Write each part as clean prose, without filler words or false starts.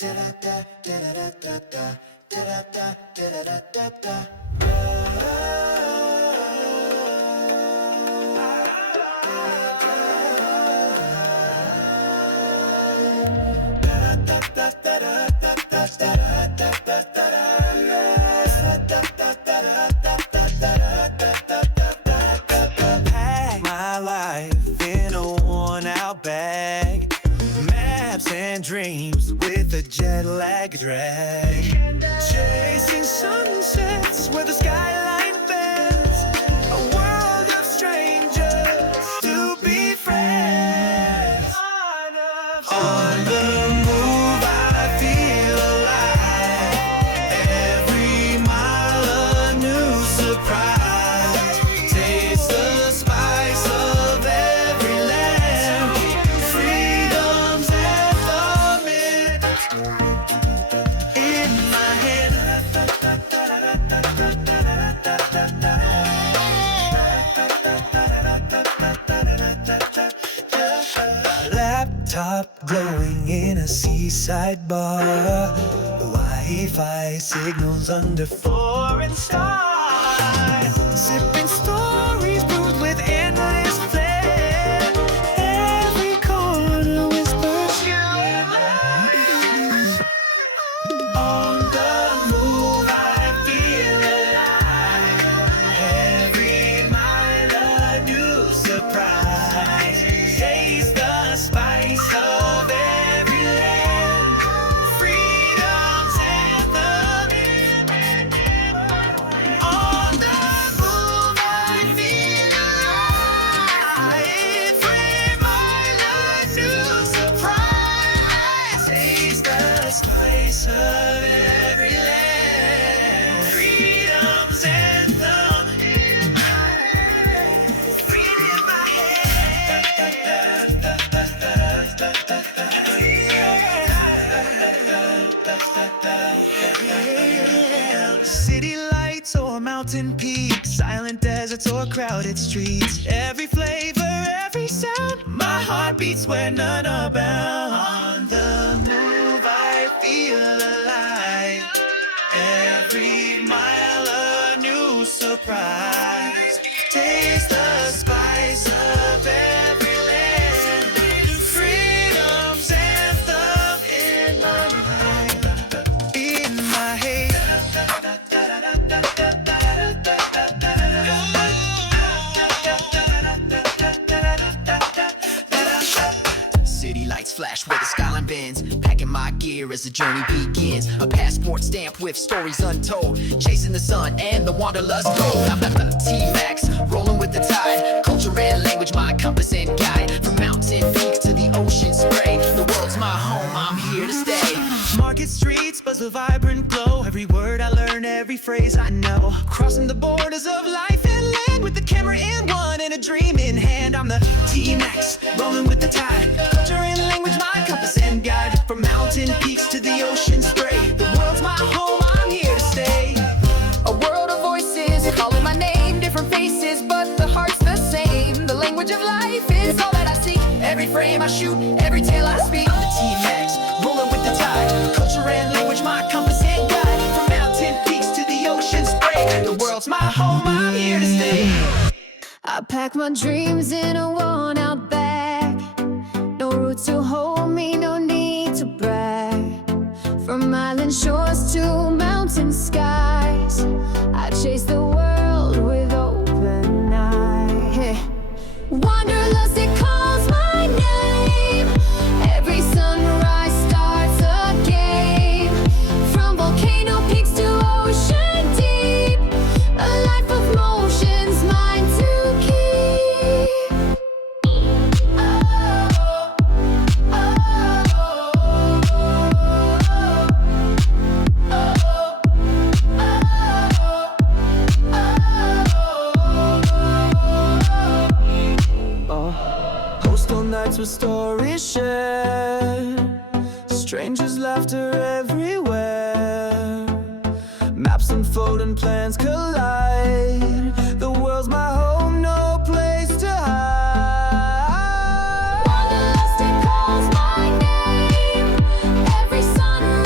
Pack my life in a worn-out bag, maps and dreams with a jet lag drag, chasing sunsets where the skyline bends, a world of strangers to be friends. On the move I feel alive, every mile a new surprise, taste the spice of every land, freedom's anthem in my hand. Laptop glowing in a seaside bar, Wi-Fi signals under foreign stars, sipping stories brewed with endless flair, every corner whispers you. On the move I feel alive, every mile a new surprise, taste the spice of every land, freedom's anthem. On the move I feel alive, every mile a new surprise, taste the spice of every land, freedom's anthem in my hand, in my hand. City lights or mountain peaks, silent deserts or crowded streets, every flavor, every sound, my heart beats where none are bound. On the move I feel alive, every mile a new surprise, taste the spice of every land, freedom's anthem in my mind, in my head. City lights flash where the skyline bends, packing my gear as the journey begins, a passport stamp with stories untold, chasing the sun and the wanderlust gold. TMax, rolling with the tide, culture and language my compass and guide, from mountain peaks to the ocean spray, the world's my home, I'm here to stay. Market streets buzz with vibrant glow, every word I learn, every phrase I know, crossing the borders of life and land, with the camera in one and a dream in hand. I'm the TMax, rolling with the tide, culture and language my compass and guide, from mountain peaks to the ocean spray, the world's my home, I'm here to stay. A world of voices calling my name, different faces, but the heart's the same. The language of life is all that I seek. Every frame I shoot, every tale I speak. I'm the TMax, rolling with the tide, culture and language my compass and guide, from mountain peaks to the ocean spray, the world's my home, I'm here to stay. I pack my dreams in a worn-out bag, no route to hold me, no need to brag. From island shores to mountain skies, I chase the world with open eyes. Hey. Wanderlust, it calls my name. Every sunrise starts a game. From volcano peaks to ocean deep, a life of motions, mine to keep. Coastal nights with stories shared, strangers' laughter everywhere, maps unfold and plans collide, the world's my home, no place to hide. Wanderlust, it calls my name. Every sunrise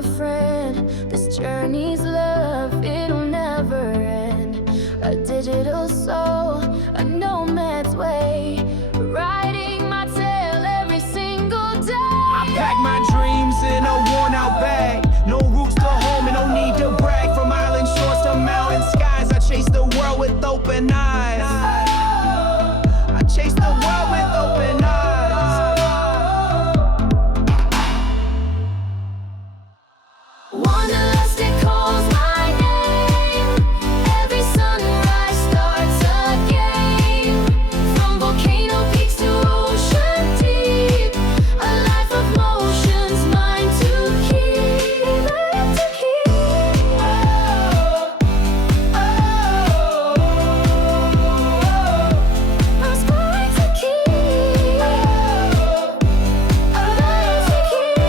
my friend. This journey's love, it'll never end. A digital soul, a nomad's way, riding my tail every single day. I pack my dreams in a worn-out bag. No roots to home and no need to brag. From island shores to mountain skies, I chase the world with open eyes. I chase the world with open eyes. Wanderlust, it calls my name. Every sunrise starts a game. From volcano peaks to ocean deep, a life of motions, mine to keep, mine to keep. Ours mine to keep, mine to keep.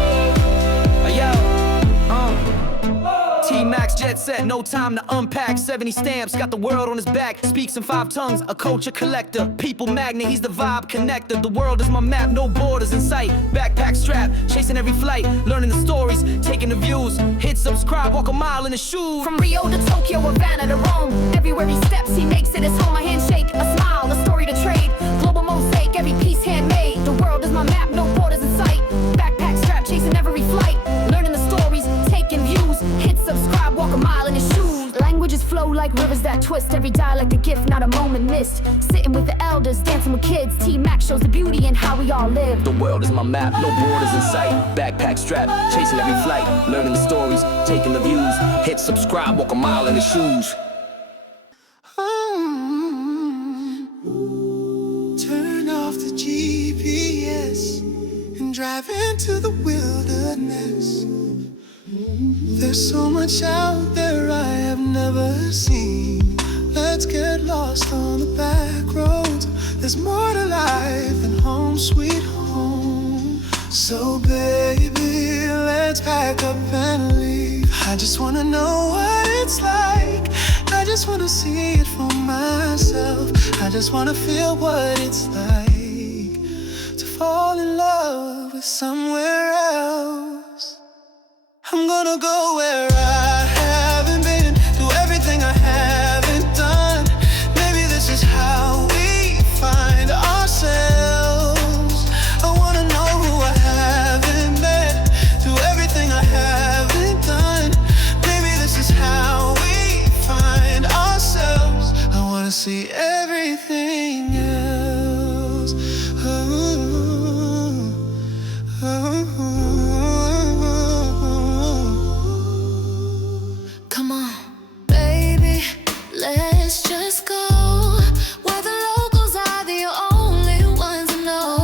TMax jet set, no time to unpack. 70 stamps, got the world on his back. Speaks in 5 tongues, a culture collector. People magnet, he's the vibe connector. The world is my map, no borders in sight. Backpack strap, chasing every flight. Learning the stories, taking the views. Hit subscribe, walk a mile in his shoes. From Rio to Tokyo, Havana to Rome, everywhere he steps, he makes it his home. A handshake, a smile, a story to trade. Global mosaic, every piece handmade. The world is my map, no borders in sight. Backpack strap, chasing every flight. Learning the stories, taking views. Hit subscribe, walk a mile in his shoes. Languages flow like rivers that twist. Every dialect a gift, not a moment missed. Sitting with the elders, dancing with kids. TMax shows the beauty in how we all live. The world is my map, no borders in sight. Backpack strap, chasing every flight. Learning the stories, taking the views. Hit subscribe, walk a mile in his shoes. Turn off the GPS and drive into the wilderness. There's so much out there I have never seen. Let's get lost on the back roads. There's more to life than home sweet home. So baby, let's pack up and leave. I just wanna know what it's like. I just wanna see it for myself. I just wanna feel what it's like to fall in love with somewhere else. I'm gonna go where I haven't been, do everything I haven't done. Maybe this is how we find ourselves. I wanna know who I haven't met, do everything I haven't done. Maybe this is how we find ourselves. I wanna see everything else. Come on, baby, let's just go where the locals are the only ones who know.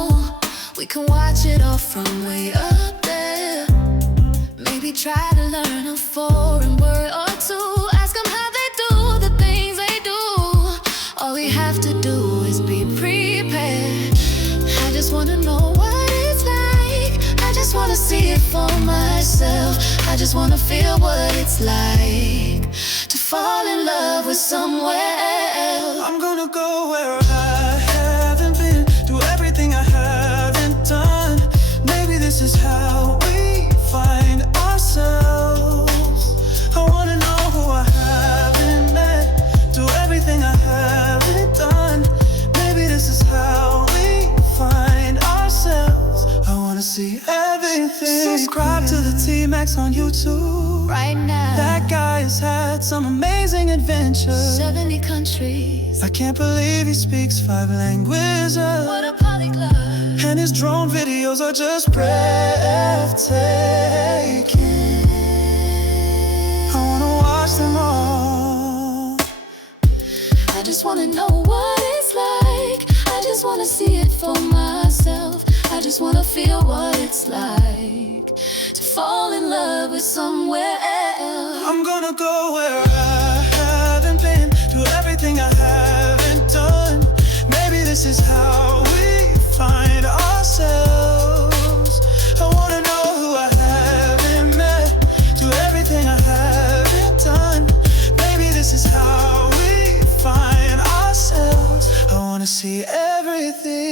We can watch it all from way up there. Maybe try to learn a foreign word or two. Ask them how they do the things they do. All we have to do is be prepared. I just wanna know what it's like. I just wanna see it for myself. I just wanna feel what it's like to fall in love with somewhere else. I'm gonna go where I haven't been, do everything I haven't done. Maybe this is how we find ourselves. I wanna know who I haven't met, do everything I haven't done. Maybe this is how we find ourselves. I wanna see everything. Subscribe to the TMax on YouTube Right now, That guy has had some amazing adventures. 70 countries. I can't believe he speaks 5 languages. What a polyglot. And his drone videos are just breathtaking. I wanna watch them all. I just wanna know what it's like. I just wanna see it for myself. I just wanna feel what it's like to fall in love with somewhere else. I'm gonna go where I haven't been, do everything I haven't done. Maybe this is how we find ourselves. I wanna know who I haven't met, do everything I haven't done. Maybe this is how we find ourselves. I wanna see everything